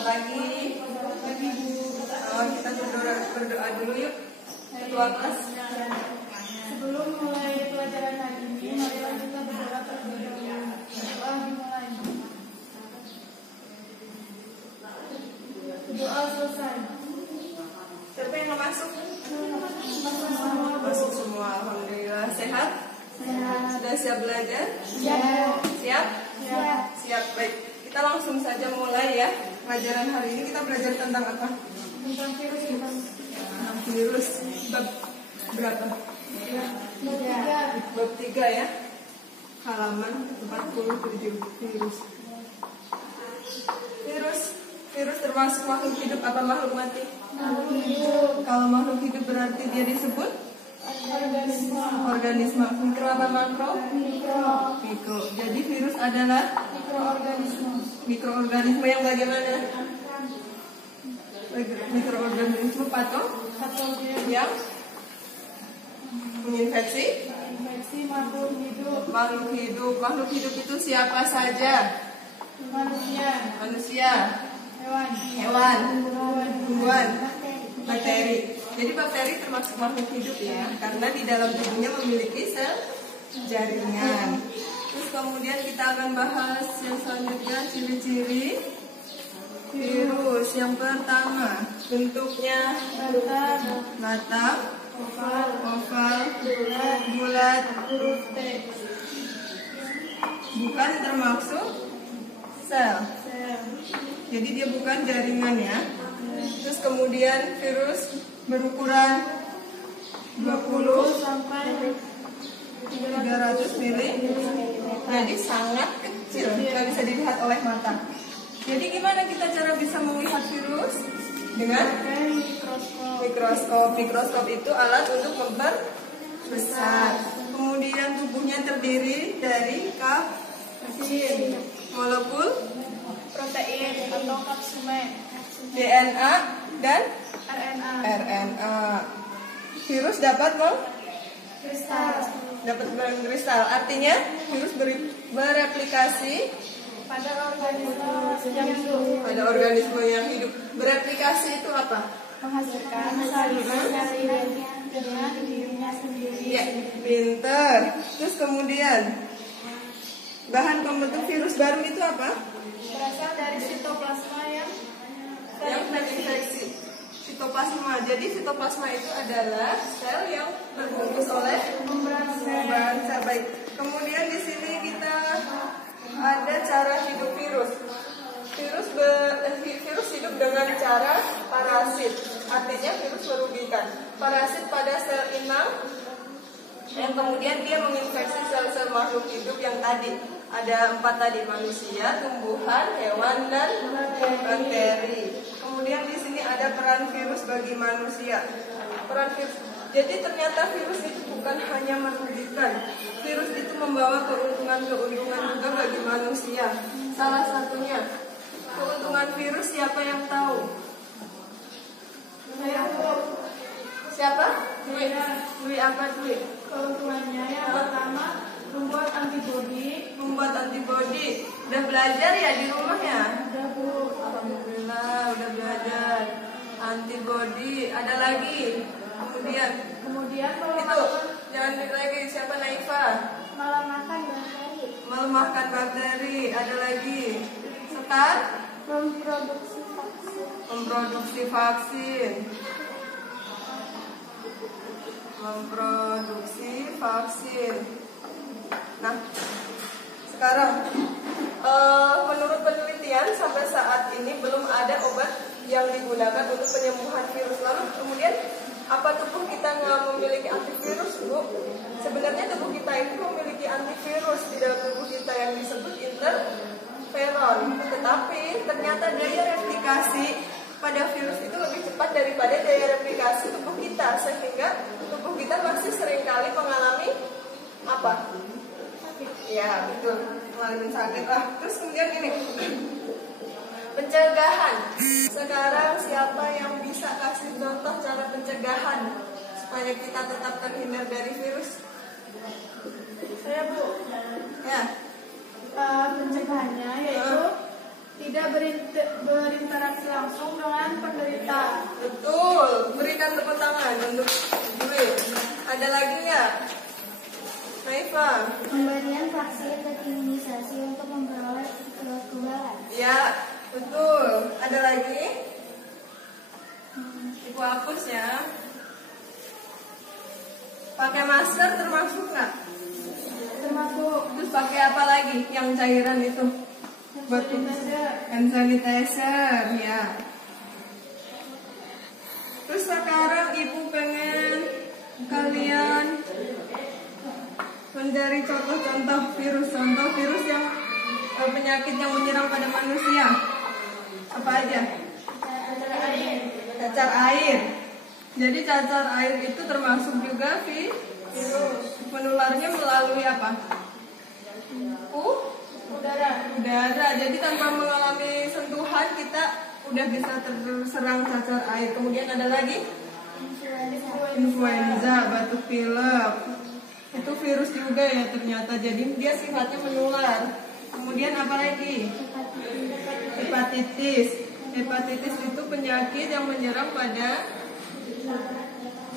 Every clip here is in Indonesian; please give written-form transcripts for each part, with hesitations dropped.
Selamat pagi. Kita berdoa dulu yuk. Ketua kelas. Sebelum mulai pelajaran hari ini, marilah kita berdoa terlebih dahulu. Doa dimulai. Doa selesai. Siapa yang nggak masuk? Masuk semua. Alhamdulillah. Sehat? Sehat. Sudah siap belajar? Siap. Siap? Siap. Siap. Baik. Kita langsung saja mulai ya. Pelajaran hari ini kita belajar tentang apa? Tentang virus. Tentang virus. Bab berapa? Bab 3 ya. Halaman 47. Virus termasuk makhluk hidup apa makhluk mati? Makhluk hidup. Kalau makhluk hidup berarti dia disebut organisme. Mikro apa makro? Mikro. Jadi virus adalah mikroorganisme yang bagaimana? Mikroorganisme yang menginfeksi makhluk hidup. Makhluk hidup itu siapa saja? Manusia, hewan, tumbuhan, bakteri. Jadi bakteri termasuk makhluk hidup ya, karena di dalam tubuhnya memiliki sel jaringan. Terus kemudian kita akan bahas yang selanjutnya ciri-ciri virus. Yang pertama, bentuknya datar, oval, bulat, huruf T. Bukan termasuk sel. Jadi dia bukan jaringan ya. Terus kemudian virus berukuran 20 sampai 300 mili. Jadi sangat kecil, tidak bisa dilihat oleh mata. Jadi gimana kita cara bisa melihat virus? Dengan mikroskop. Mikroskop itu alat untuk memperbesar. Kemudian tubuhnya terdiri dari molekul Protein atau kapsumen. DNA dan RNA. Virus dapat Kristal. mengkristal. Artinya virus bereplikasi Pada organisme yang hidup. Bereplikasi itu apa? Menghasilkan sel dengan dirinya sendiri. Ya, pinter. Terus kemudian bahan pembentuk virus baru itu apa? Berasal dari sitoplasma yang terinfeksi. Sitoplasma. Jadi sitoplasma itu adalah sel yang terbungkus oleh membran sel. Baik. Kemudian di sini kita ada cara hidup virus. Virus hidup dengan cara parasit. Artinya virus merugikan. Parasit pada sel inang yang kemudian dia menginfeksi sel-sel makhluk hidup yang tadi. Ada 4 tadi, manusia, tumbuhan, hewan, dan bakteri. Kemudian di sini ada peran virus bagi manusia. Peran virus. Jadi ternyata virus itu bukan hanya merugikan. Virus itu membawa keuntungan-keuntungan juga bagi manusia. Salah satunya keuntungan virus siapa yang tahu? Siapa? Dwi apa Dwi? keuntungannya yang pertama membuat antibodi. Udah belajar ya di rumah ya? Udah Bu. Alhamdulillah udah belajar. Antibodi. Ada lagi. Kemudian itu jangan lagi. Siapa Naifa? Melemahkan bakteri. Ada lagi. Setar? Memproduksi vaksin. Nah, sekarang menurut penelitian sampai saat ini belum ada obat yang digunakan untuk penyembuhan virus. Lalu kemudian apa tubuh kita nggak memiliki antivirus, Bu? Sebenarnya tubuh kita itu memiliki antivirus di dalam tubuh kita yang disebut interferon. Tetapi ternyata daya replikasi pada virus itu lebih cepat daripada daya replikasi tubuh kita, sehingga tubuh kita masih seringkali mengalami apa? Ya betul, mengalami sakit lah. Terus kemudian ini pencegahan. Sekarang siapa yang bisa kasih contoh cara pencegahan supaya kita tetap terhindar dari virus? Saya Bu. Ya. Pencegahannya yaitu tidak berinteraksi dulu yuk. Ada lagi nggak? Naifa? Pemberian vaksin dan imunisasi untuk memperoleh kekebalan. Ya, betul. Ada lagi? Ibu hapus ya. Pakai masker termasuk nggak? Termasuk Terus pakai apa lagi? Yang cairan itu? Buat hand sanitizer, ya. Terus sekarang ibu pengen kalian mencari contoh virus yang penyakit yang menyerang pada manusia. Apa aja? Cacar air. Jadi cacar air itu termasuk juga virus. Menularnya melalui apa? Udara. Jadi tanpa mengalami sentuhan kita udah bisa terserang cacar air. Kemudian ada lagi influenza, batuk pilek. Itu virus juga ya ternyata. Jadi dia sifatnya menular. Kemudian apa lagi? Hepatitis. Hepatitis itu penyakit yang menyerang pada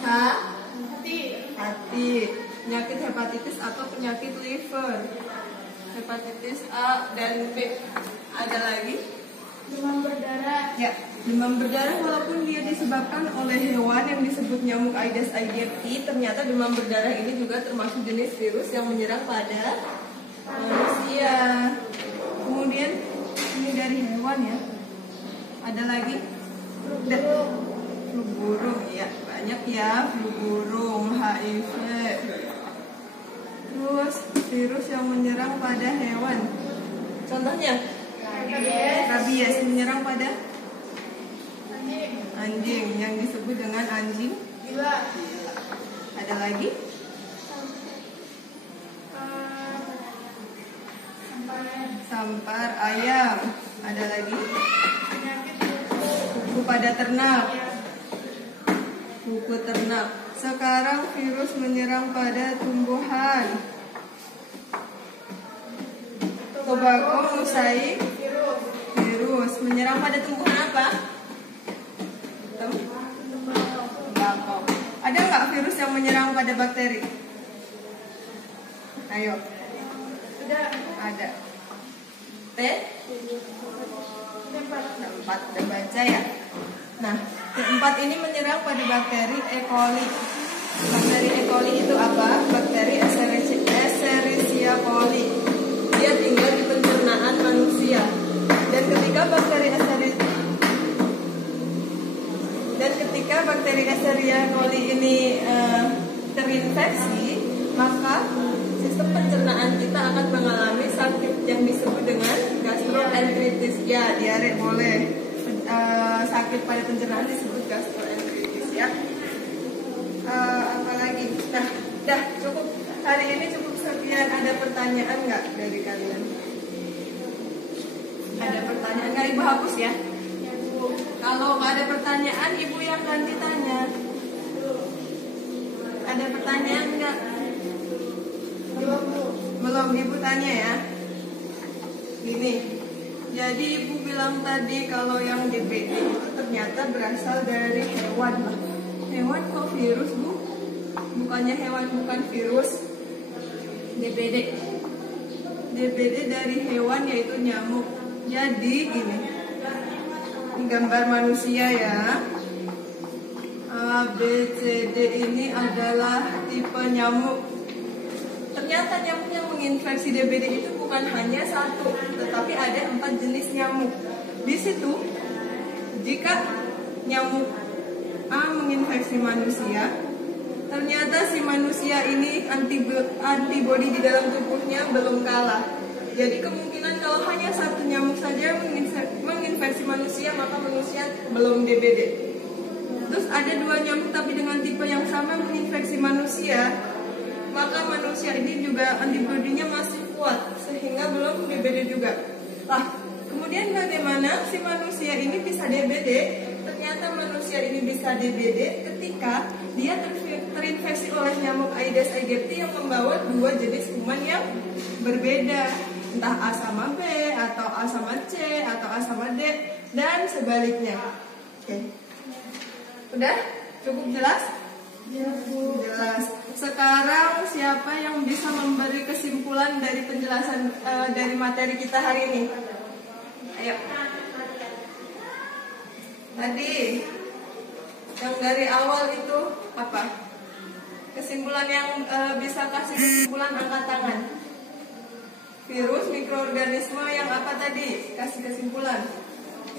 hati. Penyakit hepatitis atau penyakit liver. Hepatitis A dan B. Ada lagi? demam berdarah. Ya, demam berdarah walaupun dia disebabkan oleh hewan yang disebut nyamuk Aedes aegypti, ternyata demam berdarah ini juga termasuk jenis virus yang menyerang pada manusia. Kemudian ini dari hewan ya. Ada lagi? Flu burung, ya banyak ya, flu burung, HIV. Terus virus yang menyerang pada hewan. Contohnya? Rabies menyerang pada anjing yang disebut dengan anjing gila. Ada lagi? Sampar ayam. Ada lagi? Kuku pada ternak. Kuku ternak. Sekarang virus menyerang pada tumbuhan. Tobacco mosaic virus menyerang pada tumbuhan apa? Tembakau. Ada nggak virus yang menyerang pada bakteri? Ayo. Ada. T? 4 udah baca ya. Nah, T4 ini menyerang pada bakteri E. coli. Bakteri E. coli itu apa? Bakteri Escherichia coli. Dia tinggal di pencernaan manusia. Dan ketika bakteri Escherichia coli ini terinfeksi, maka sistem pencernaan kita akan mengalami sakit yang disebut dengan gastroenteritis. Ya, diare boleh. Sakit pada pencernaan disebut gastroenteritis ya. Apa lagi? Nah, dah cukup. Hari ini cukup sekian. Ada pertanyaan nggak dari kalian? Ada pertanyaan nggak? Ibu hapus ya. Kalau nggak ada pertanyaan, ibu yang ganti tanya. Ada pertanyaan nggak? Belum, ibu tanya ya. Gini, jadi ibu bilang tadi kalau yang DBD itu ternyata berasal dari hewan lah. Hewan kok virus bu? Bukannya hewan, bukan virus. DBD dari hewan yaitu nyamuk. Jadi gini, ini gambar manusia ya. A, B, C, D ini adalah tipe nyamuk. Ternyata nyamuk yang menginfeksi DBD itu bukan hanya satu, tetapi ada 4 jenis nyamuk. Di situ, jika nyamuk A menginfeksi manusia, ternyata si manusia ini antibodi di dalam tubuhnya belum kalah. Jadi kemungkinan kalau hanya satu nyamuk saja menginfeksi manusia, maka manusia belum DBD. Terus ada 2 nyamuk tapi dengan tipe yang sama menginfeksi manusia, maka manusia ini juga antibodinya masih kuat sehingga belum DBD juga. Lah, kemudian bagaimana si manusia ini bisa DBD? Ternyata manusia ini bisa DBD ketika dia terinfeksi oleh nyamuk Aedes aegypti yang membawa 2 jenis kuman yang berbeda, entah A sama B atau A sama C atau A sama D dan sebaliknya. Oke. Udah? Cukup jelas? Jelas, Bu. Jelas. Sekarang siapa yang bisa memberi kesimpulan dari penjelasan dari materi kita hari ini? Ayo. Tadi yang dari awal itu apa? Kesimpulan yang bisa kasih kesimpulan angkat tangan. Virus, mikroorganisme yang apa tadi? Kasih kesimpulan.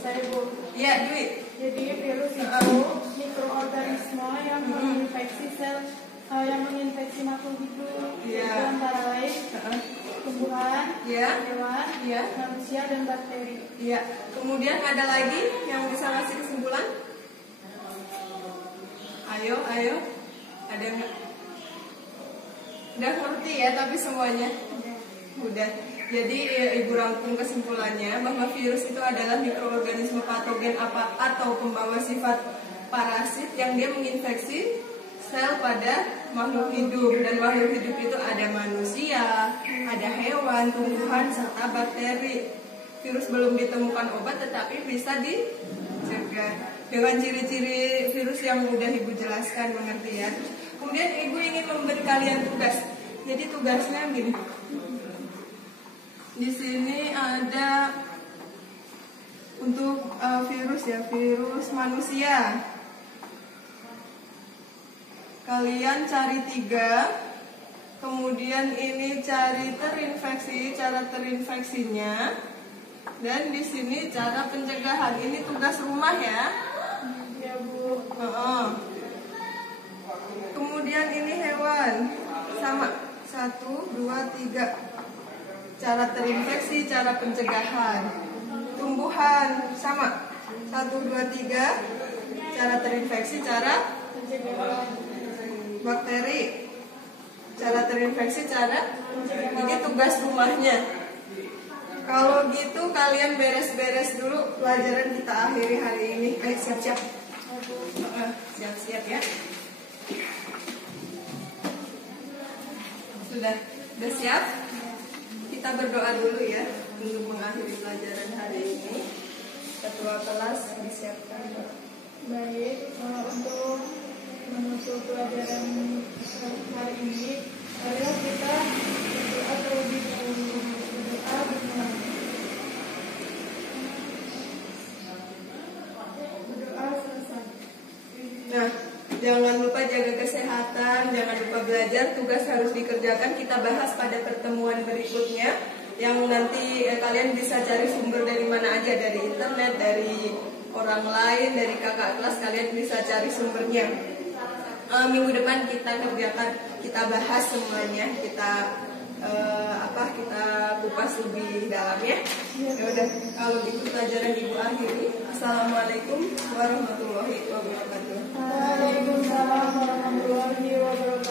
Saya, Bu. Iya, Dwi. Jadi virus itu mikroorganisme yang menginfeksi sel, yang menginfeksi makhluk hidup, Iya. yaitu antara lain tumbuhan, Iya. hewan, Iya. manusia dan bakteri. Iya. Kemudian ada lagi yang bisa kasih kesimpulan? Ayo. Ada nggak? Udah ngerti ya, tapi semuanya udah. Jadi Ibu rangkum kesimpulannya bahwa virus itu adalah mikroorganisme patogen atau pembawa sifat parasit yang dia menginfeksi sel pada makhluk hidup, dan makhluk hidup itu ada manusia, ada hewan, tumbuhan, serta bakteri. Virus belum ditemukan obat tetapi bisa dicegah dengan ciri-ciri virus yang udah Ibu jelaskan, mengerti ya. Kemudian Ibu ingin memberi kalian tugas. Jadi tugasnya gini. Di sini ada untuk virus ya, virus manusia. Kalian cari 3. Kemudian ini cari terinfeksi, cara terinfeksinya. Dan di sini cara pencegahan. Ini tugas rumah ya. Ya, Bu. Kemudian ini hewan. Sama. 1, 2, 3. Cara terinfeksi, cara pencegahan. Tumbuhan sama. 1, 2, 3. Cara terinfeksi, cara Pencegahan. bakteri. Cara terinfeksi, cara. Ini tugas rumahnya. Kalau gitu kalian beres-beres dulu pelajaran kita akhiri hari ini. Ayo siap-siap. Siap-siap ya. Sudah siap? Kita berdoa dulu ya untuk mengakhiri pelajaran hari ini. Ketua kelas disiapkan. Baik, untuk menutup pelajaran hari ini, marilah kita berdoa terlebih dahulu. Berdoa bersama. Berdoa selesai. Nah, jangan lupa jaga kesehatan, jangan lupa belajar, tugas harus dikerjakan. Kita bahas pada pertemuan berikutnya, yang nanti kalian bisa cari sumber dari mana aja, dari internet, dari orang lain, dari kakak kelas, kalian bisa cari sumbernya. Minggu depan kita kerjakan, kita bahas semuanya, kita kita kupas lebih dalam ya. Ya udah, kalau gitu pelajaran Ibu akhiri. Assalamualaikum warahmatullahi wabarakatuh. Waalaikumsalam warahmatullahi wabarakatuh.